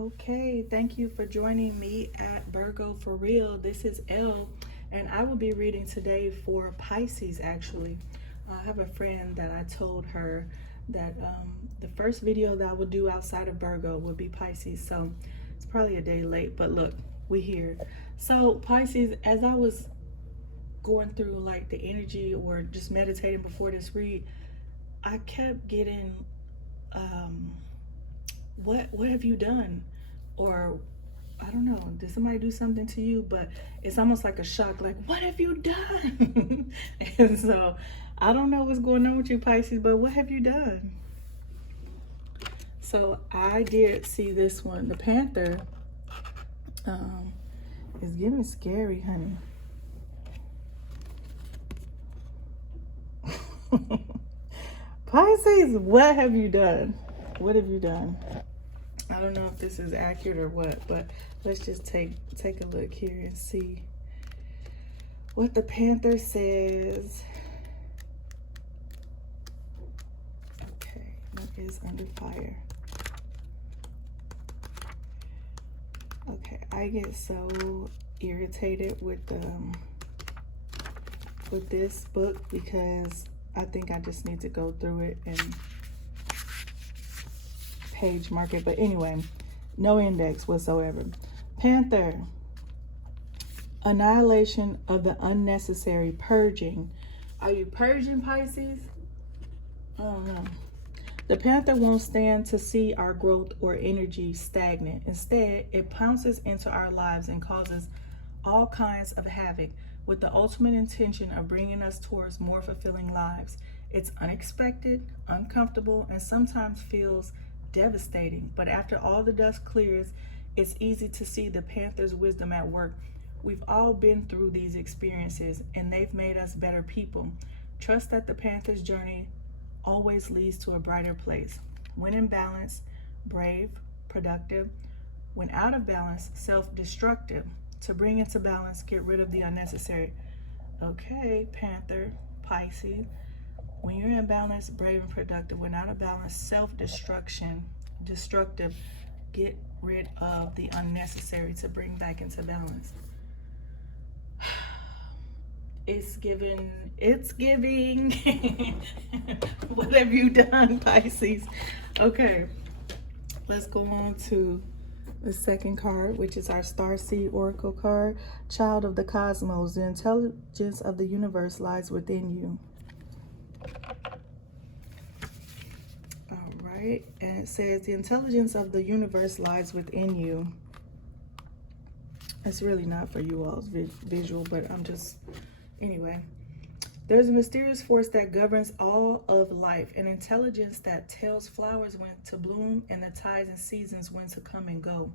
Okay, thank you for joining me at Virgo for Real. This is Elle, and I will be reading today for Pisces actually. I have a friend that I told her that the first video that I would do outside of Virgo would be Pisces, so it's probably a day late, but look, we here. So, Pisces, as I was going through like the energy or just meditating before this read, I kept getting um, what have you done? Or I don't know, did somebody do something to you? But it's almost like a shock, like, what have you done? And so I don't know what's going on with you, Pisces, but what have you done? So I did see this one. The Panther um, is getting scary, honey. Pisces, what have you done? What have you done? I don't know if this is accurate or what, but let's just take a look here and see what the Panther says. Okay, what is under fire? Okay, I get so irritated with this book because I think I just need to go through it and page mark it. But anyway, no index whatsoever. Panther, annihilation of the unnecessary, purging. Are you purging, Pisces? I don't know. The Panther won't stand to see our growth or energy stagnant. Instead, it pounces into our lives and causes all kinds of havoc with the ultimate intention of bringing us towards more fulfilling lives. It's unexpected, uncomfortable, and sometimes feels devastating. But after all the dust clears, it's easy to see the Panther's wisdom at work. We've all been through these experiences, and they've made us better people. Trust that the Panther's journey always leads to a brighter place. When in balance, brave, productive. When out of balance, self-destructive. To bring into balance, get rid of the unnecessary. Okay, Panther, Pisces. When you're in balance, brave and productive. When out of balance, self-destruction, destructive. Get rid of the unnecessary to bring back into balance. It's giving. What have you done, Pisces? Okay, let's go on to the second card, which is our Starseed Oracle card. Child of the cosmos, the intelligence of the universe lies within you. All right, and it says the intelligence of the universe lies within you. It's really not for you all's visual, but I'm just, anyway. There's a mysterious force that governs all of life, an intelligence that tells flowers when to bloom and the tides and seasons when to come and go.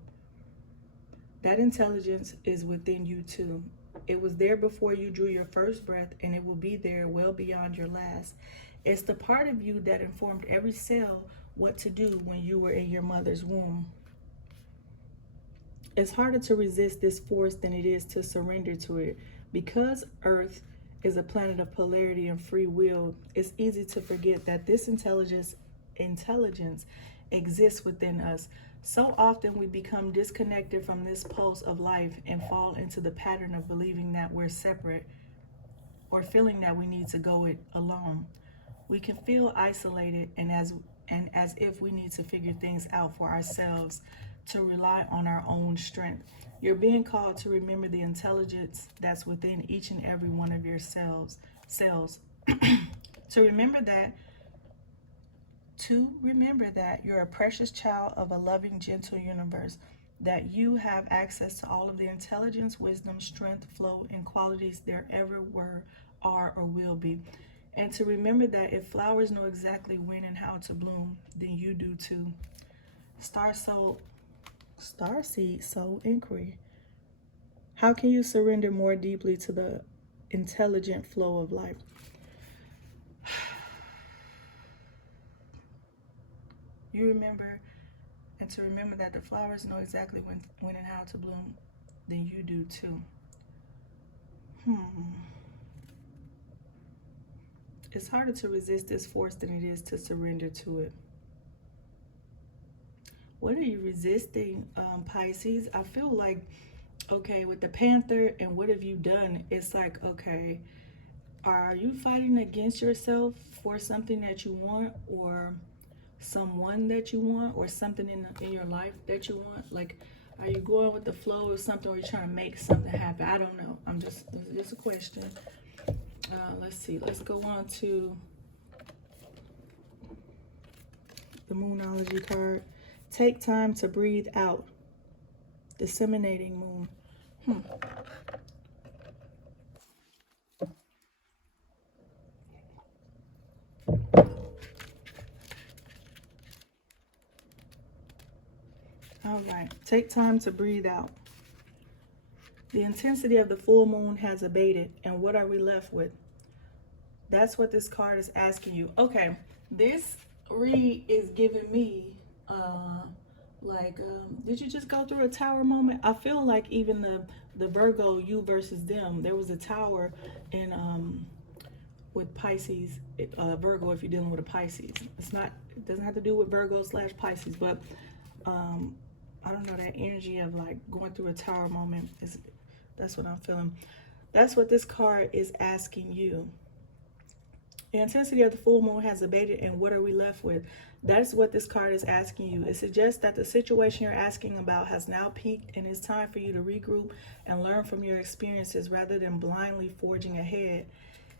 That intelligence is within you too. It was there before you drew your first breath, and it will be there well beyond your last. It's the part of you that informed every cell what to do when you were in your mother's womb. It's harder to resist this force than it is to surrender to it. Because Earth is a planet of polarity and free will, it's easy to forget that this intelligence exists within us. So often we become disconnected from this pulse of life and fall into the pattern of believing that we're separate or feeling that we need to go it alone. We can feel isolated and as if we need to figure things out for ourselves, to rely on our own strength. You're being called to remember the intelligence that's within each and every one of your cells. To remember that you're a precious child of a loving, gentle universe, that you have access to all of the intelligence, wisdom, strength, flow, and qualities there ever were, are, or will be. And to remember that if flowers know exactly when and how to bloom, then you do too. Starseed Soul Inquiry. How can you surrender more deeply to the intelligent flow of life? You remember, and to remember that the flowers know exactly when and how to bloom, then you do too. It's harder to resist this force than it is to surrender to it. What are you resisting, Pisces? I feel like, okay, with the Panther and what have you done? It's like, okay, are you fighting against yourself for something that you want, or someone that you want, or something in your life that you want? Like, are you going with the flow or something, or are you trying to make something happen? I don't know. It's just a question. Let's see. Let's go on to the Moonology card. Take time to breathe out. Disseminating moon. All right. Take time to breathe out. The intensity of the full moon has abated, and what are we left with? That's what this card is asking you. Okay, this read is giving me did you just go through a tower moment? I feel like even the Virgo, you versus them, there was a tower in with Pisces, Virgo, if you're dealing with a Pisces. It doesn't have to do with Virgo / Pisces, but I don't know, that energy of like going through a tower moment that's what I'm feeling. That's what this card is asking you. The intensity of the full moon has abated, and what are we left with? That's what this card is asking you. It suggests that the situation you're asking about has now peaked, and it's time for you to regroup and learn from your experiences rather than blindly forging ahead.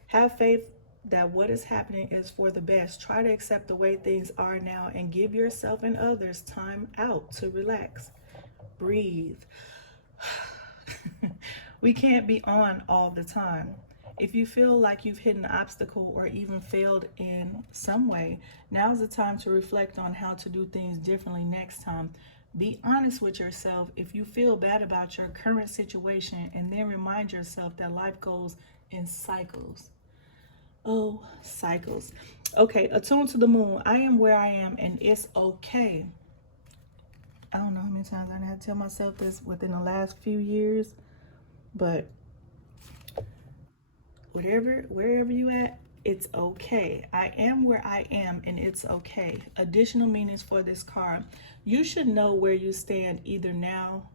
Have faith that what is happening is for the best. Try to accept the way things are now and give yourself and others time out to relax. Breathe. We can't be on all the time. If you feel like you've hit an obstacle or even failed in some way, now's the time to reflect on how to do things differently next time. Be honest with yourself if you feel bad about your current situation, and then remind yourself that life goes in cycles. Oh, cycles. Okay, attune to the moon. I am where I am, and it's okay. I don't know how many times I had to tell myself this within the last few years, but wherever you at, it's okay. I am where I am, and it's okay. Additional meanings for this card. You should know where you stand either now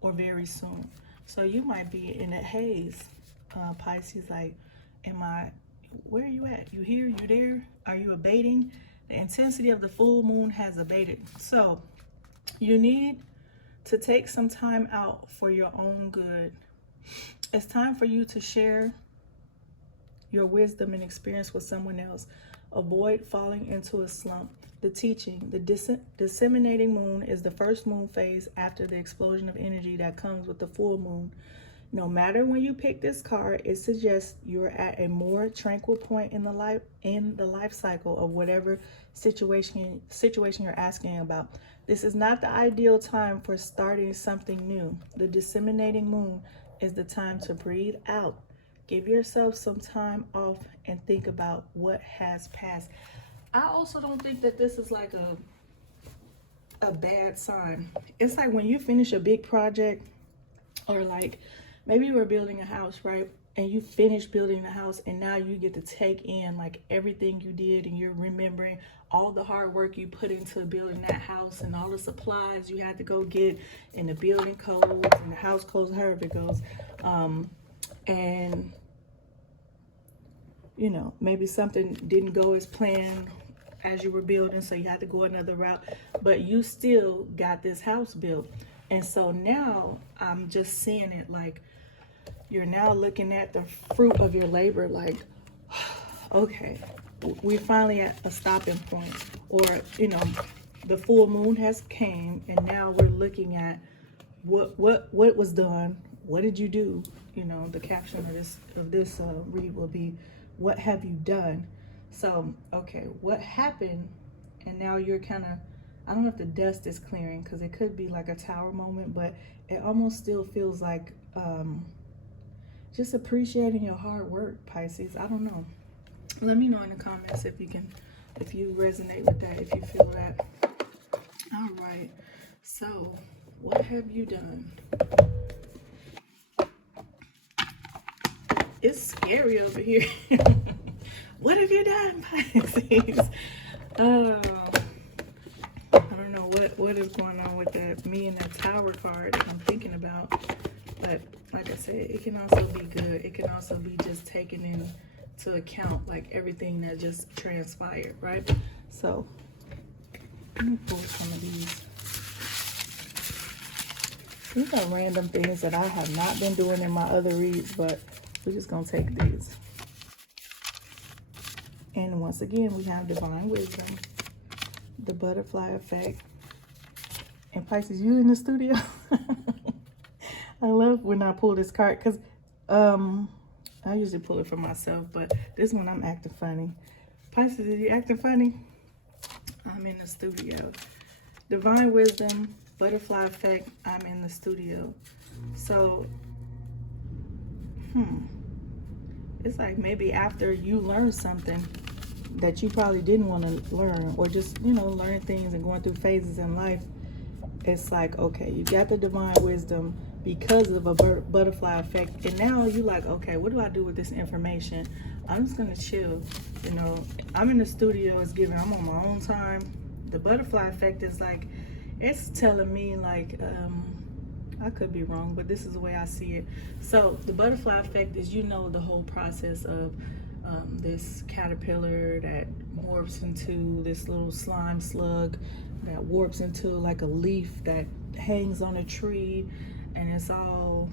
or very soon. So you might be in a haze, Pisces, like, where are you at? You here? You there? Are you abating? The intensity of the full moon has abated. So you need to take some time out for your own good. It's time for you to share your wisdom and experience with someone else. Avoid falling into a slump. The teaching, the disseminating moon is the first moon phase after the explosion of energy that comes with the full moon. No matter when you pick this card, it suggests you're at a more tranquil point in the life cycle of whatever situation you're asking about. This is not the ideal time for starting something new. The disseminating moon is the time to breathe out. Give yourself some time off and think about what has passed. I also don't think that this is like a bad sign. It's like when you finish a big project, or like maybe you were building a house, right? And you finish building the house, and now you get to take in like everything you did, and you're remembering all the hard work you put into building that house and all the supplies you had to go get, and the building codes and the house codes, however it goes. And you know, maybe something didn't go as planned as you were building, so you had to go another route, but you still got this house built. And so now I'm just seeing it like you're now looking at the fruit of your labor, like, okay, we're finally at a stopping point. Or, you know, the full moon has came, and now we're looking at what was done. What did you do? You know, the caption of this read will be, what have you done? So, okay, what happened? And now you're kind of, I don't know if the dust is clearing, because it could be like a tower moment, but it almost still feels like just appreciating your hard work, Pisces. I don't know. Let me know in the comments if you resonate with that, if you feel that. All right. So, what have you done? It's scary over here. What have you done, Pisces? I don't know what is going on with that me and that Tower card that I'm thinking about. But like I said, it can also be good. It can also be just taken into account, like everything that just transpired, right? So let me pull some of these. These are random things that I have not been doing in my other reads, but we're just gonna take these. And once again, we have divine wisdom, the butterfly effect, and Pisces, you in the studio? I love when I pull this card because I usually pull it for myself, but this one I'm acting funny. Pisces, are you acting funny? I'm in the studio. Divine wisdom, butterfly effect, I'm in the studio. So, it's like maybe after you learn something that you probably didn't want to learn, or just, you know, learning things and going through phases in life, it's like, okay, you got the divine wisdom because of a butterfly effect, and now you're like, okay, what do I do with this information? I'm just gonna chill, you know. I'm in the studio, it's giving, I'm on my own time. The butterfly effect is like, it's telling me like, I could be wrong, but this is the way I see it. So the butterfly effect is, you know, the whole process of this caterpillar that morphs into this little slime slug that warps into like a leaf that hangs on a tree, and it's all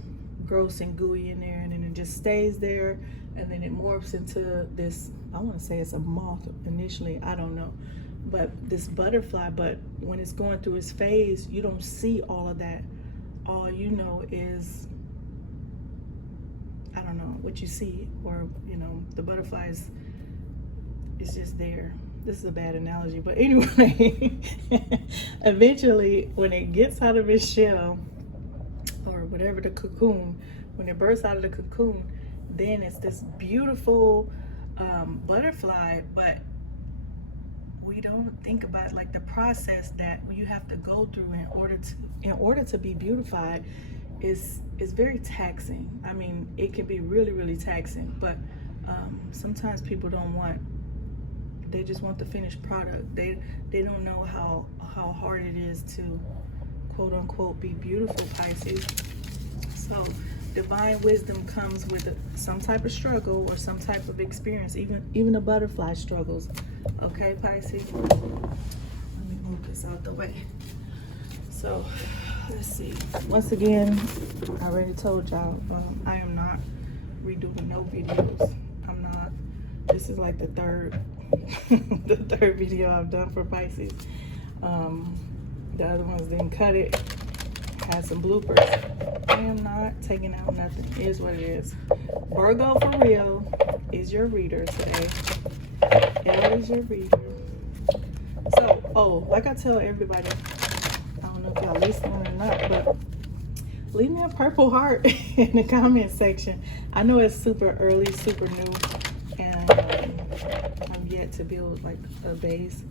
gross and gooey in there, and then it just stays there, and then it morphs into this, I want to say it's a moth initially, I don't know, but this butterfly. But when it's going through its phase, you don't see all of that. All you know is, I don't know what you see, or, you know, the butterfly is just there. This is a bad analogy, but anyway, eventually when it gets out of its shell, or whatever, the cocoon, when it bursts out of the cocoon, then it's this beautiful butterfly. But we don't think about like the process that you have to go through in order to be beautified. Is very taxing. I mean, it can be really, really taxing, but sometimes people don't want, they just want the finished product. They don't know how hard it is to, quote unquote, be beautiful, Pisces. So divine wisdom comes with some type of struggle or some type of experience. Even the butterfly struggles. Okay, Pisces? Let me move this out the way. So let's see. Once again, I already told y'all, I am not redoing no videos. I'm not. This is like the third the third video I've done for Pisces. The other ones didn't cut it. Had some bloopers. I am not taking out nothing. It is what it is. Virgo for real is your reader today. Elle is your reader. So, like I tell everybody, I don't know if y'all listening or not, but leave me a purple heart in the comment section. I know it's super early, super new, and I'm yet to build like a base.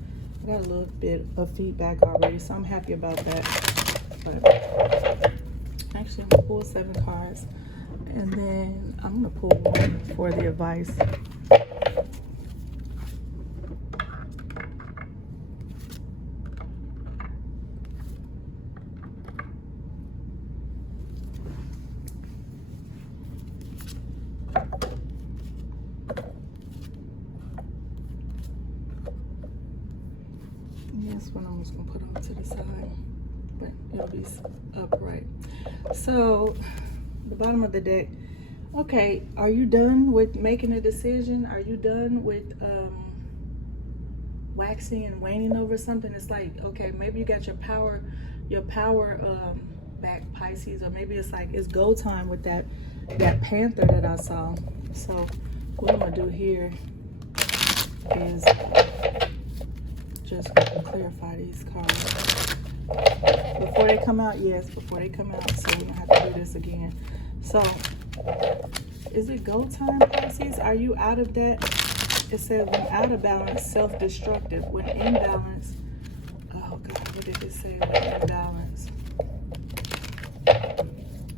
I got a little bit of feedback already, so I'm happy about that. But actually, I'm gonna pull 7 cards, and then I'm gonna pull one for the advice. This one I'm just gonna put on to the side, but it'll be upright. So the bottom of the deck. Okay, are you done with making a decision? Are you done with waxing and waning over something? It's like, okay, maybe you got your power back, Pisces, or maybe it's like it's go time with that panther that I saw. So what I'm gonna do here is just clarify these cards before they come out. Yes, before they come out, so we don't have to do this again. So is it go time, Pisces? Are you out of that? It says when out of balance, self-destructive. When in balance, oh God, what did it say? When in balance,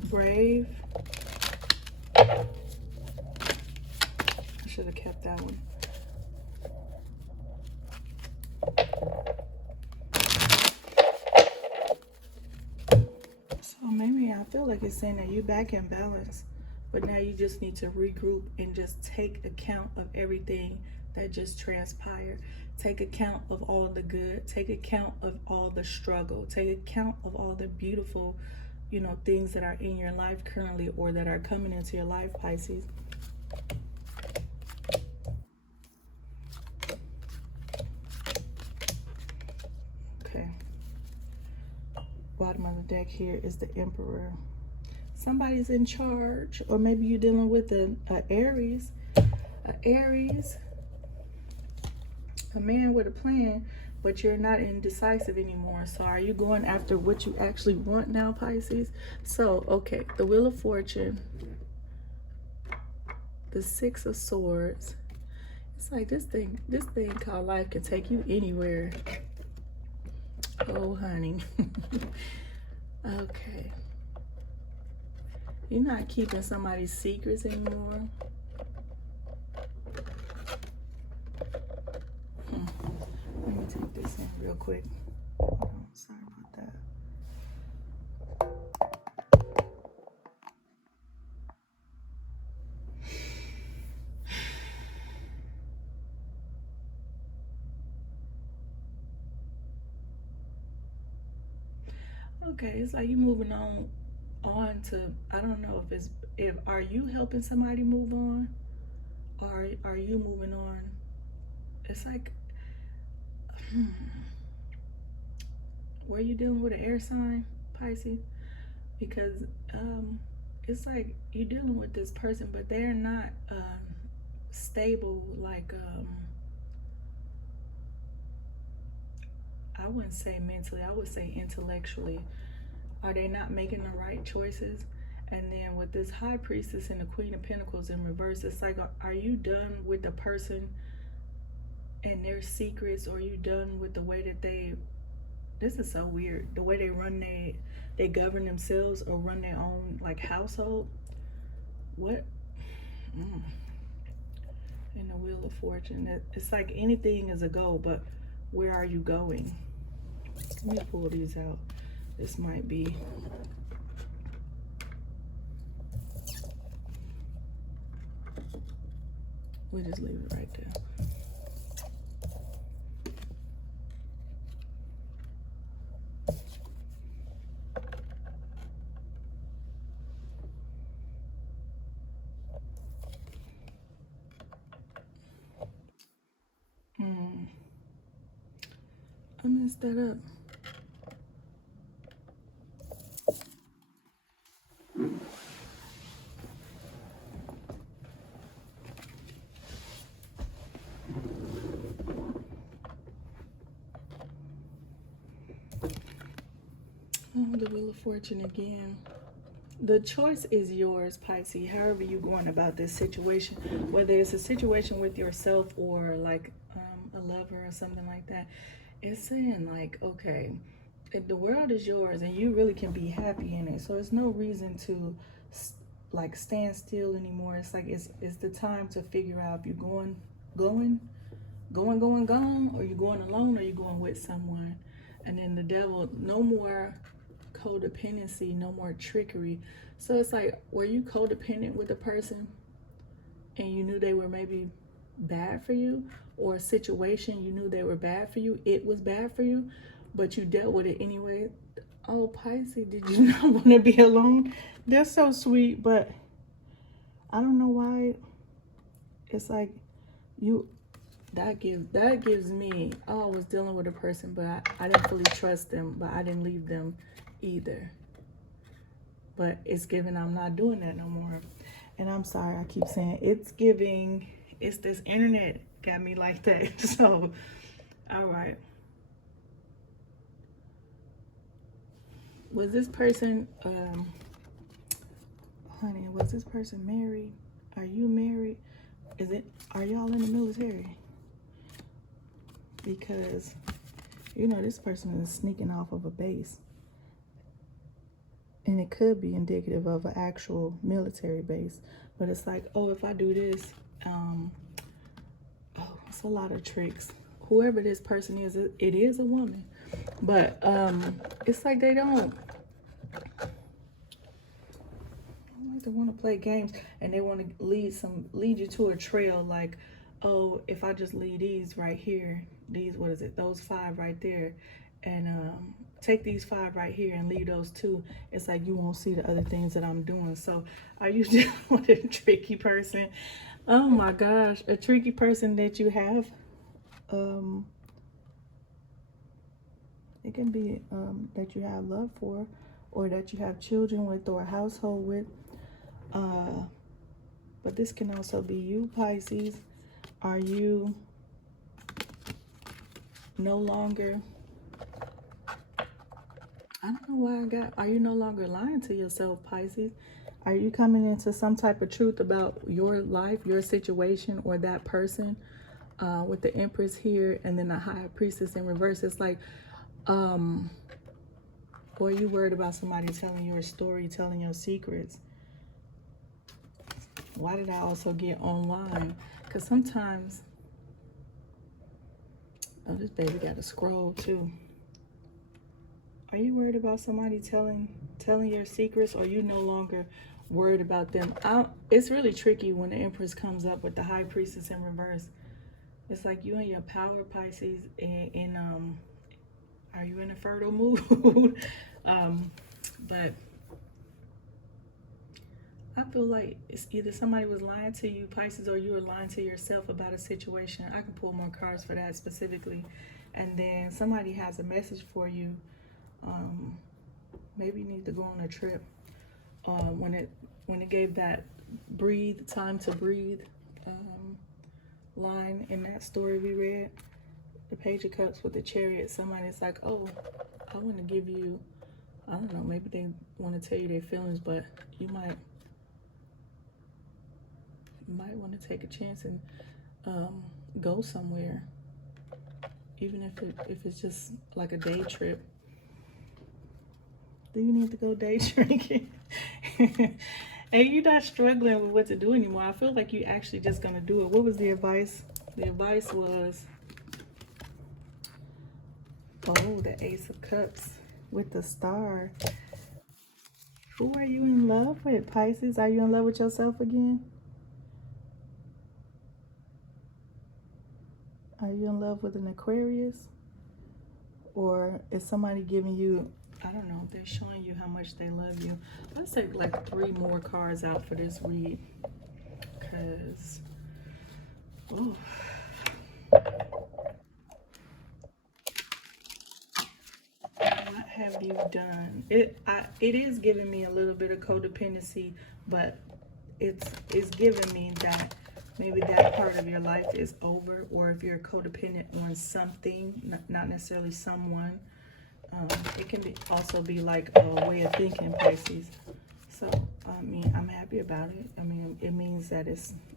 brave. I should have kept that one. So maybe I feel like it's saying that you're back in balance, but now you just need to regroup and just take account of everything that just transpired. Take account of all the good. Take account of all the struggle. Take account of all the beautiful, things that are in your life currently or that are coming into your life, Pisces. Okay. Bottom of the deck here is the Emperor. Somebody's in charge, or maybe you're dealing with a Aries, a man with a plan, but you're not indecisive anymore. So are you going after what you actually want now, Pisces? So, okay, the Wheel of Fortune, the Six of Swords. It's like this thing called life can take you anywhere. Oh, honey. Okay. You're not keeping somebody's secrets anymore. Let me take this in real quick. Oh, sorry about that. Okay, it's like you moving on to, I don't know if are you helping somebody move on, or are you moving on? It's like, were you dealing with an air sign, Pisces? Because it's like you're dealing with this person, but they're not stable, like I wouldn't say mentally, I would say intellectually. Are they not making the right choices? And then with this High Priestess and the Queen of Pentacles in reverse, it's like, are you done with the person and their secrets? Or are you done with the way that this is so weird, the way they run they govern themselves or run their own like household? What? In the Wheel of Fortune, it's like anything is a goal, but where are you going? Let me pull these out. This might be. We'll just leave it right there. I messed that up. Oh, the Wheel of Fortune again. The choice is yours, Pisces. However you going about this situation, whether it's a situation with yourself or like a lover or something like that, it's saying like, okay, if the world is yours and you really can be happy in it, so there's no reason to like stand still anymore. It's like it's the time to figure out if you're going, or you're going alone, or you're going with someone. And then the devil, no more codependency, no more trickery. So it's like, were you codependent with a person and you knew they were maybe bad for you, or a situation you knew they were bad for you, it was bad for you, but you dealt with it anyway? Oh, Pisces, did you not want to be alone? They're so sweet, but I don't know why. It's like that gives me, oh, I was dealing with a person, but I didn't fully trust them, but I didn't leave them either. But it's giving I'm not doing that no more. And I'm sorry, I keep saying it's giving, it's this internet got me like that. So, all right. Was this person, honey, was this person married? Are you married? Are y'all in the military? Because, this person is sneaking off of a base. And it could be indicative of an actual military base. But it's like, oh, if I do this, it's a lot of tricks. Whoever this person is, it is a woman. But it's like they don't. they want to play games, and they want to lead you to a trail, like, oh, if I just leave these right here, what is it, those 5 right there, and take these 5 right here and leave those 2, it's like you won't see the other things that I'm doing. So are you just with a tricky person? Oh my gosh, a tricky person that you have, it can be that you have love for, or that you have children with, or a household with. But this can also be you, Pisces. Are you no longer, I don't know why I got, are you no longer lying to yourself, Pisces? Are you coming into some type of truth about your life, your situation, or that person? With the Empress here and then the High Priestess in reverse, it's like, or are you worried about somebody telling your story, telling your secrets? Why did I also get online? Because sometimes, oh, this baby got to scroll too. Are you worried about somebody telling your secrets, or you no longer worried about them? It's really tricky when the Empress comes up with the High Priestess in reverse. It's like you and your power, Pisces, and are you in a fertile mood? But I feel like it's either somebody was lying to you, Pisces, or you were lying to yourself about a situation. I can pull more cards for that specifically. And then somebody has a message for you. Maybe you need to go on a trip. When it gave that time to breathe line in that story we read, the Page of Cups with the Chariot, somebody's like, oh, I want to give you, I don't know, maybe they want to tell you their feelings, but you might want to take a chance and go somewhere, even if it's just like a day trip. Do you need to go day drinking? And you're not struggling with what to do anymore. I feel like you're actually just gonna do it. What was the advice? The advice was, oh, the Ace of Cups with the Star. Who are you in love with, Pisces? Are you in love with yourself again? Are you in love with an Aquarius? Or is somebody giving you, I don't know, they're showing you how much they love you? Let's take like 3 more cards out for this read. Because, oh. What have you done? It is giving me a little bit of codependency, but it's giving me that maybe that part of your life is over, or if you're codependent on something, not necessarily someone. It can also be like a way of thinking, Pisces. So, I mean, I'm happy about it. I mean, it means that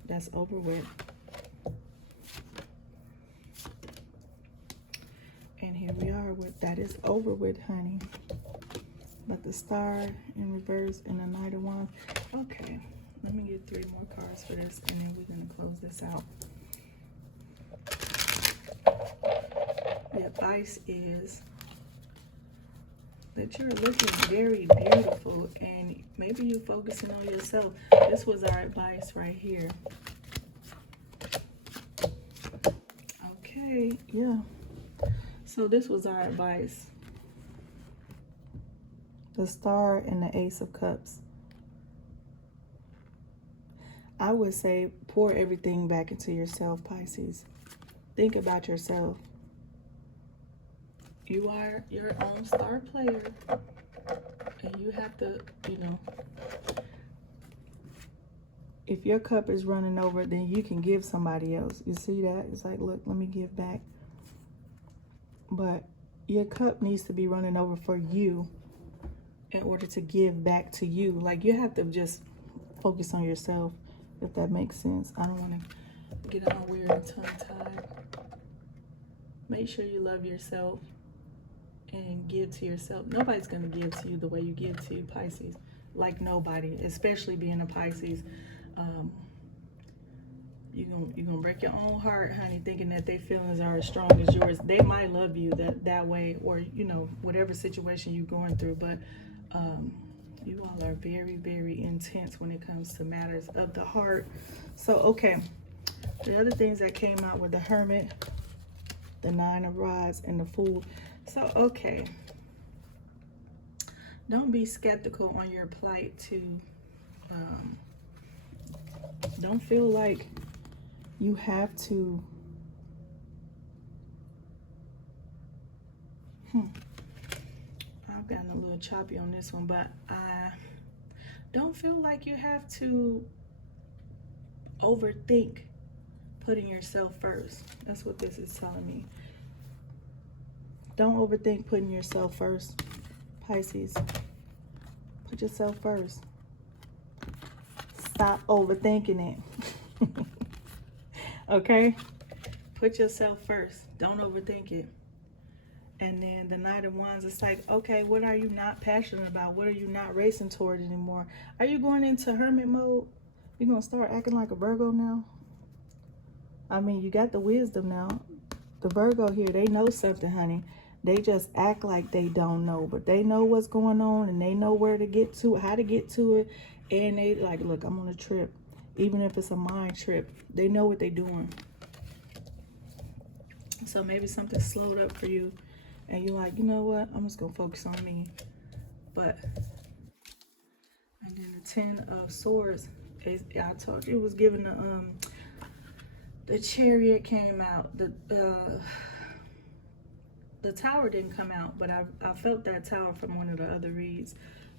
that's over with. And here we are with that is over with, honey. But the Star in reverse and the Knight of Wands. Okay, let me get 3 more cards for this, and then we're going to close this out. The advice is that you're looking very beautiful, and maybe you're focusing on yourself. This was our advice right here. Okay, yeah. So this was our advice. The Star and the Ace of Cups. I would say pour everything back into yourself, Pisces. Think about yourself. You are your own star player. And you have to, you know, if your cup is running over, then you can give somebody else. You see that? It's like, look, let me give back. But your cup needs to be running over for you in order to give back to you. Like, you have to just focus on yourself, if that makes sense. I don't want to get all weird and tongue-tied. Make sure you love yourself and give to yourself. Nobody's going to give to you the way you give to Pisces. Like nobody, especially being a Pisces. You're gonna break your own heart, honey, thinking that their feelings are as strong as yours. They might love you that way, or, you know, whatever situation you're going through, but You all are very, very intense when it comes to matters of the heart. So, okay. The other things that came out were the Hermit, the Nine of Rods, and the Fool. So, okay. Don't be skeptical on your plight to, don't feel like you have to, I've gotten a little choppy on this one, but I don't feel like you have to overthink putting yourself first. That's what this is telling me. Don't overthink putting yourself first, Pisces. Put yourself first. Stop overthinking it. Okay? Put yourself first. Don't overthink it. And then the Knight of Wands, it's like, okay, what are you not passionate about? What are you not racing toward anymore? Are you going into hermit mode? You're going to start acting like a Virgo now? I mean, you got the wisdom now. The Virgo here, they know something, honey. They just act like they don't know, but they know what's going on, and they know where to get to, how to get to it. And they like, look, I'm on a trip. Even if it's a mind trip, they know what they're doing. So maybe something slowed up for you, and you're like, you know what? I'm just going to focus on me. But, and then the Ten of Swords, I told you it was given the Chariot came out. The Tower didn't come out, but I felt that Tower from one of the other reads.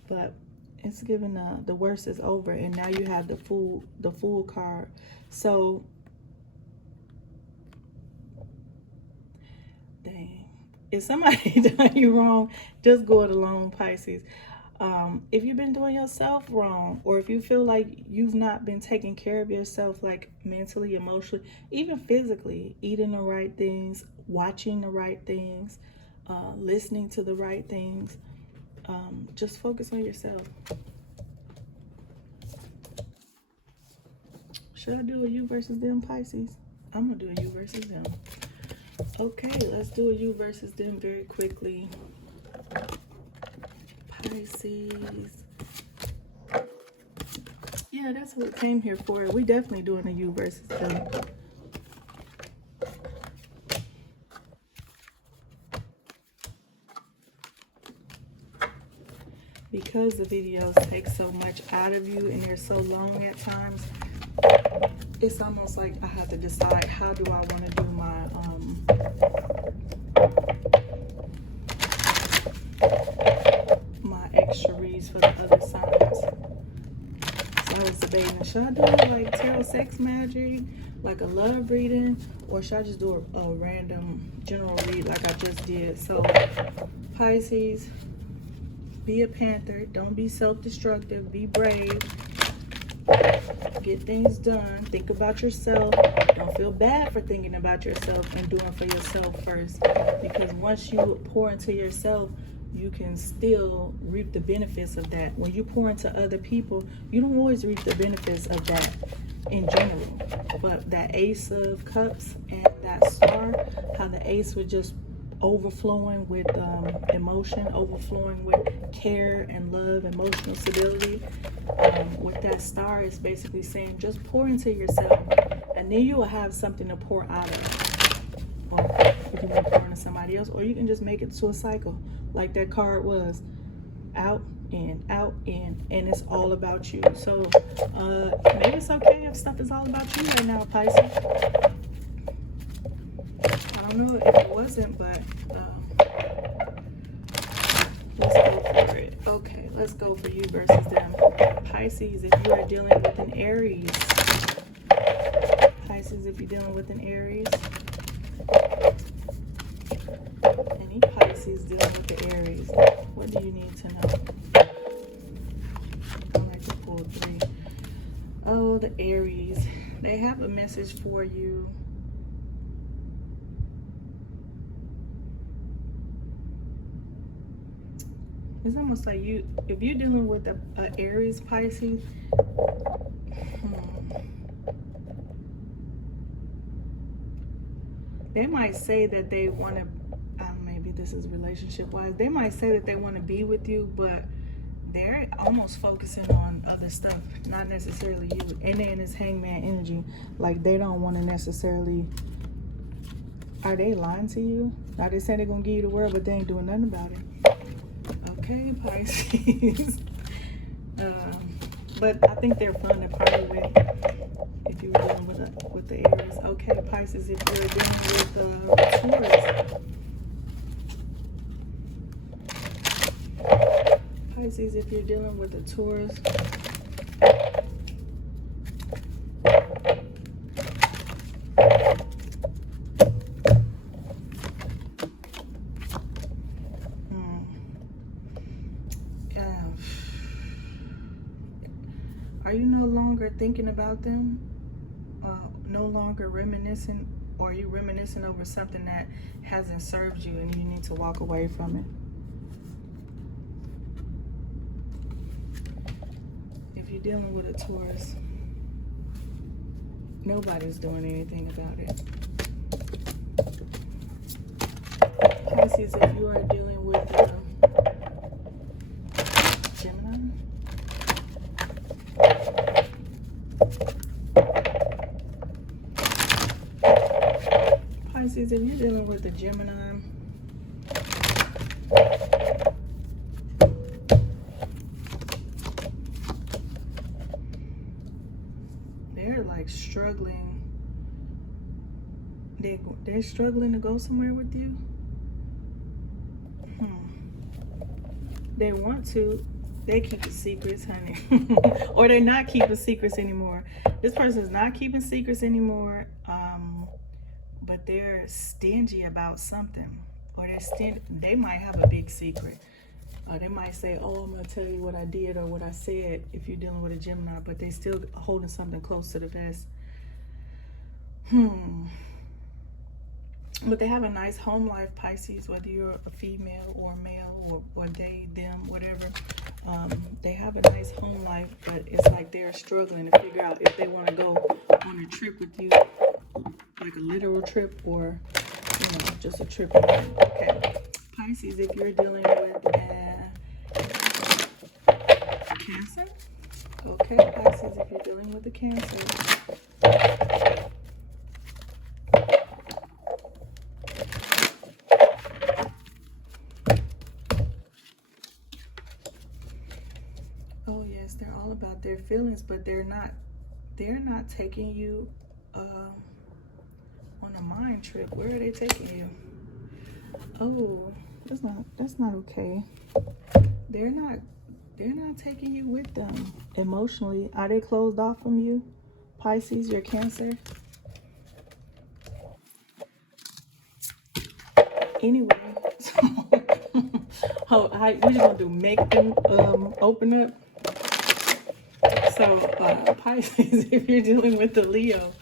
But it's given the worst is over, and now you have the Fool card. So, dang, if somebody done you wrong, just go it alone, Pisces. If you've been doing yourself wrong, or if you feel like you've not been taking care of yourself, like mentally, emotionally, even physically, eating the right things, watching the right things, listening to the right things, just focus on yourself. Should I do a you versus them, Pisces? I'm gonna do a you versus them. Okay, let's do a you versus them very quickly. Pisces. Yeah, that's what we came here for. We definitely doing a you versus them. Because the videos take so much out of you and they're so long at times, it's almost like I have to decide, how do I want to do my extra reads for the other signs. So I was debating, should I do like tarot sex magic, like a love reading, or should I just do a random general read like I just did? So Pisces, be a panther. Don't be self-destructive. Be brave. Get things done. Think about yourself. Don't feel bad for thinking about yourself and doing for yourself first. Because once you pour into yourself, you can still reap the benefits of that. When you pour into other people, you don't always reap the benefits of that in general. But that Ace of Cups and that Star, how the Ace would just overflowing with emotion, overflowing with care and love, emotional stability. With that Star, is basically saying just pour into yourself, and then you will have something to pour out of. Or if you want to pour into somebody else, or you can just make it to a cycle, like that card was. Out, in, and it's all about you. So maybe it's okay if stuff is all about you right now, Pisces. I don't know if it wasn't, but let's go for it. Okay, let's go for you versus them. Pisces, if you are dealing with an Aries. Pisces, if you're dealing with an Aries. Any Pisces dealing with the Aries. What do you need to know? I like to pull 3. Oh, the Aries. They have a message for you. It's almost like you, if you're dealing with a Aries, Pisces, they might say that they want to, maybe this is relationship wise, they might say that they want to be with you, but they're almost focusing on other stuff, not necessarily you. And then it's hangman energy. Like they don't want to necessarily. Are they lying to you? Are they saying they're gonna give you the world, but they ain't doing nothing about it? Okay, Pisces. But I think they're fun to party with if you were dealing with the Aries. Okay, Pisces, if you're dealing with Taurus. Pisces, if you're dealing with a Taurus. Are you no longer thinking about them? No longer reminiscing? Or are you reminiscing over something that hasn't served you and you need to walk away from it? If you're dealing with a Taurus, nobody's doing anything about it. Pisces, if you are dealing with Gemini. Pisces, if you're dealing with a Gemini, they're like struggling. They're struggling to go somewhere with you. They want to. They keep the secrets, honey. Or they're not keeping secrets anymore. This person is not keeping secrets anymore. But they're stingy about something. Or they might have a big secret. They might say, oh, I'm going to tell you what I did or what I said if you're dealing with a Gemini, but they still holding something close to the vest. But they have a nice home life, Pisces, whether you're a female or a male or they, them, whatever. They have a nice home life, but it's like they're struggling to figure out if they want to go on a trip with you, like a literal trip or, just a trip. Okay. Pisces, if you're dealing with Cancer. Okay, Pisces, if you're dealing with a Cancer. Oh yes, they're all about their feelings, but they're not taking you on a mind trip. Where are they taking you? Oh, that's not okay. They're not taking you with them emotionally. Are they closed off from you? Pisces, you're Cancer. Anyway, what you gonna do? Make them open up? So, Pisces, if you're dealing with the Leo,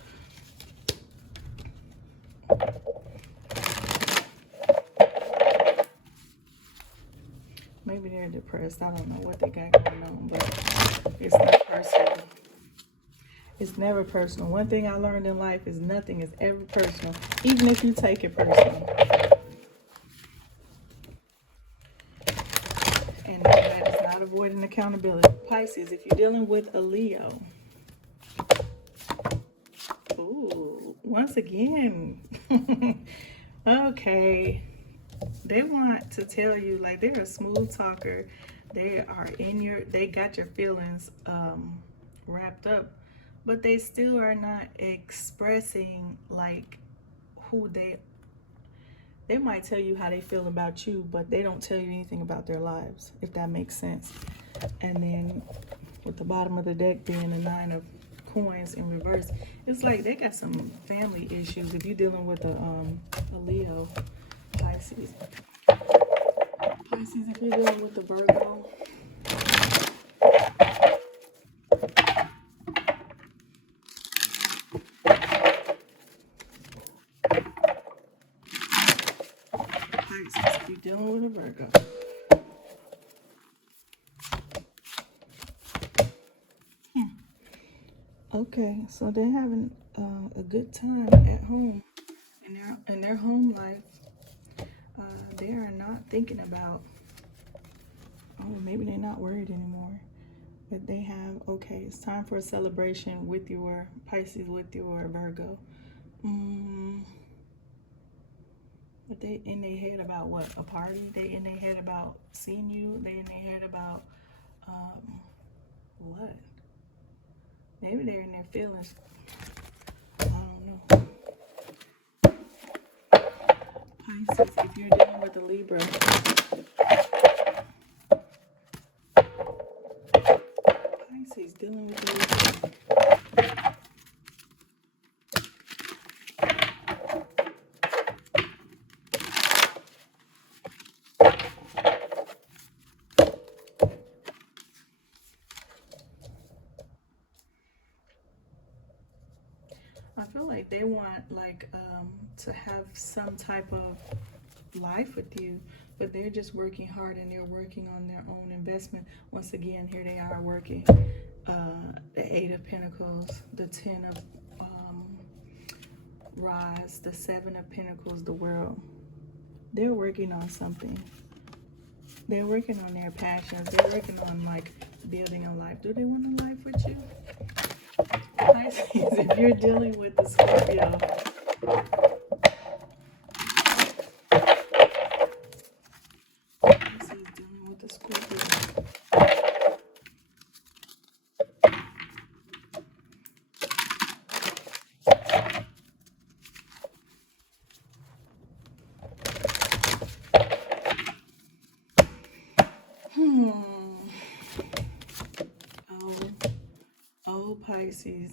maybe they're depressed. I don't know what they got going on, but it's not personal. It's never personal. One thing I learned in life is nothing is ever personal, even if you take it personal. And that is not avoiding accountability. Pisces, if you're dealing with a Leo. Ooh, once again. Okay. They want to tell you, like, they're a smooth talker. They got your feelings wrapped up, but they still are not expressing like who they might tell you how they feel about you, but they don't tell you anything about their lives, if that makes sense. And then with the bottom of the deck being the 9 of coins in reverse, it's like they got some family issues if you're dealing with a Leo. Pisces, if you're dealing with the Virgo. Pisces, if you're dealing with a Virgo. Okay, so they're having a good time at home in their home life. They are not thinking about, oh maybe they're not worried anymore. But they have, okay, it's time for a celebration with your Pisces, with your Virgo. But they in their head about what? A party? They in their head about seeing you? They in their head about what? Maybe they're in their feelings. I don't know. Pisces, if you're dealing with a Libra, Pisces dealing with a Libra. I feel like they want like to have some type of life with you, but they're just working hard and they're working on their own investment. Once again, here they are working. The 8 of Pentacles, the 10 of Rise, the 7 of Pentacles, the World. They're working on something. They're working on their passions. They're working on like building a life. Do they want a life with you? Pisces, if you're dealing with the Scorpio, Pisces dealing with the Scorpio. Oh, Pisces.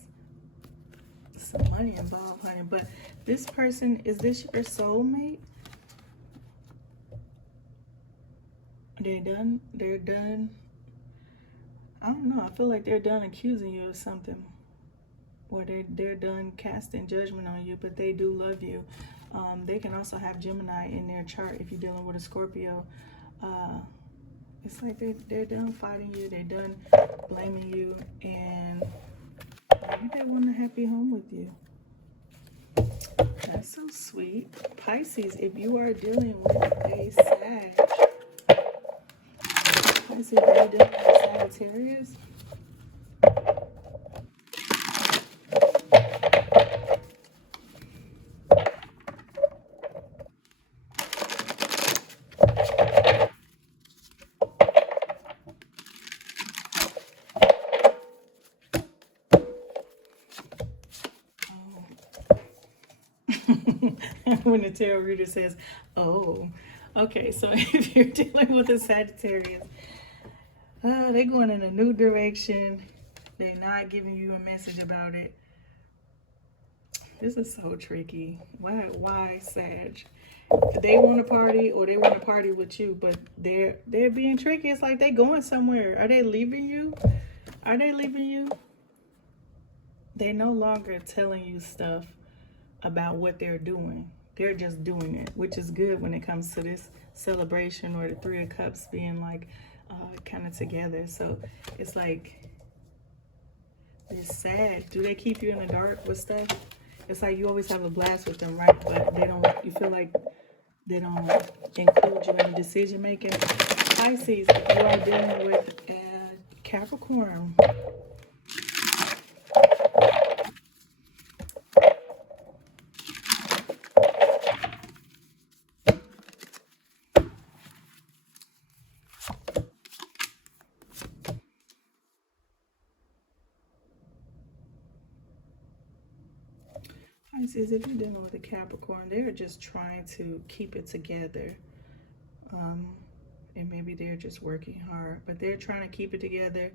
Some money involved, honey. But this person, is this your soulmate? They're done. They're done. I don't know. I feel like they're done accusing you of something. Or they're done casting judgment on you, but they do love you. They can also have Gemini in their chart if you're dealing with a Scorpio. It's like they're done fighting you. They're done blaming you. And maybe they want a happy home with you. That's so sweet. Pisces, if you are dealing with a Sag. Pisces, if you're dealing with a Sagittarius. When the tarot reader says, oh, okay, so if you're dealing with a Sagittarius, they're going in a new direction. They're not giving you a message about it. This is so tricky. Why Sag? They want to party or they want to party with you, but they're being tricky. It's like they going somewhere. Are they leaving you? Are they leaving you? They're no longer telling you stuff about what they're doing. They're just doing it, which is good when it comes to this celebration or the 3 of Cups being like kind of together. So it's like, it's sad. Do they keep you in the dark with stuff? It's like you always have a blast with them, right? But they don't, you feel like they don't include you in the decision making. Pisces, you are dealing with a Capricorn. Pisces, if you're dealing with a Capricorn, they're just trying to keep it together. And maybe they're just working hard, but they're trying to keep it together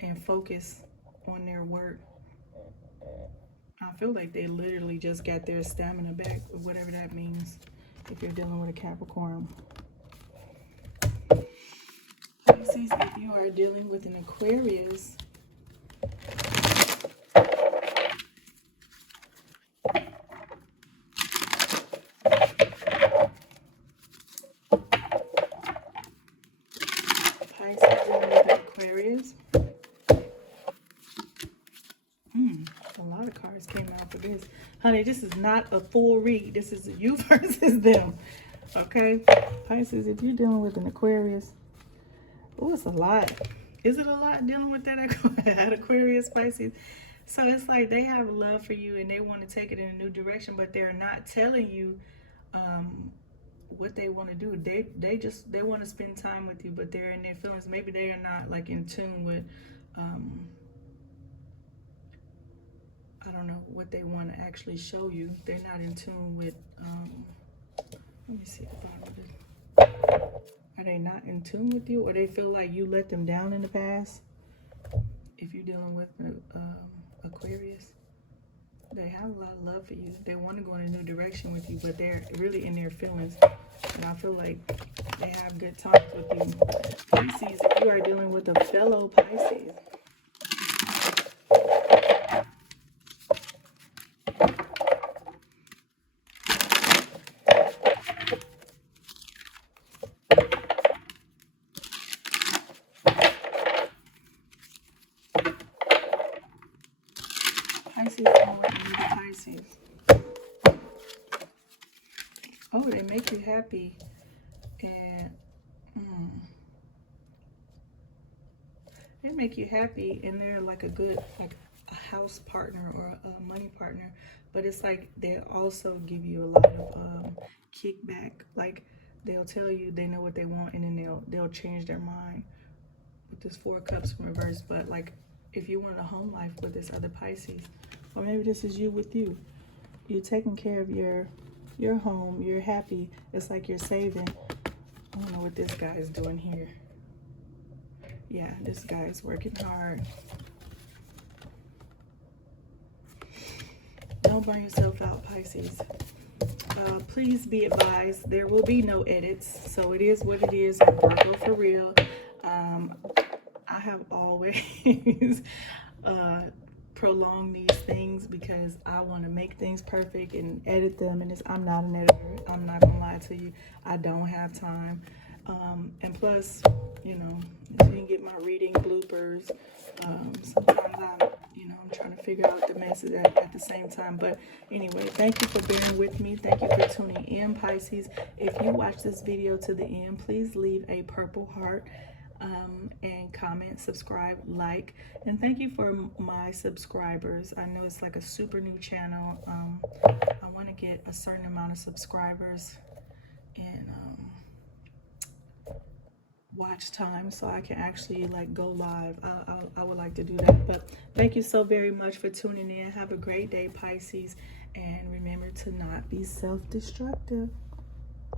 and focus on their work. I feel like they literally just got their stamina back, whatever that means, if you're dealing with a Capricorn. Pisces, if you are dealing with an Aquarius, a lot of cards came out for this. Honey, this is not a full read. This is you versus them. Okay? Pisces, if you're dealing with an Aquarius, Oh, it's a lot. Is it a lot dealing with that Aquarius, Pisces? So it's like they have love for you and they want to take it in a new direction, but they're not telling you what they want to do. They want to spend time with you, but they're in their feelings. Maybe they are not like in tune with I don't know what they want to actually show you. They're not in tune with let me see the bottom of this. Are they not in tune with you, or they feel like you let them down in the past? If you're dealing with Aquarius, they have a lot of love for you. They want to go in a new direction with you, but they're really in their feelings. And I feel like they have good times with you. Pisces, if you are dealing with a fellow Pisces, Pisces, I want you to Pisces. Oh, they make you happy. And they make you happy, and they're like a good, like a house partner or a money partner. But it's like they also give you a lot of kickback. Like they'll tell you they know what they want, and then they'll change their mind with this 4 cups from reverse. But like if you want a home life with this other Pisces, or maybe this is you with you, you're taking care of your home, you're happy. It's like you're saving. I don't know what this guy is doing here. Yeah, this guy is working hard. Don't burn yourself out, Pisces. Please be advised, there will be no edits. So it is what it is. Virgo for real. I have always prolonged these things because I want to make things perfect and edit them. And I'm not an editor. I'm not going to lie to you. I don't have time. And plus, you know, you didn't get my reading bloopers. Sometimes I'm trying to figure out the message at the same time. But anyway, thank you for bearing with me. Thank you for tuning in, Pisces. If you watch this video to the end, please leave a purple heart and comment, subscribe, like, and thank you for my subscribers. I know it's like a super new channel. I want to get a certain amount of subscribers and watch time so I can actually like go live. I would like to do that. But thank you so very much for tuning in. Have a great day, Pisces, and remember to not be self-destructive.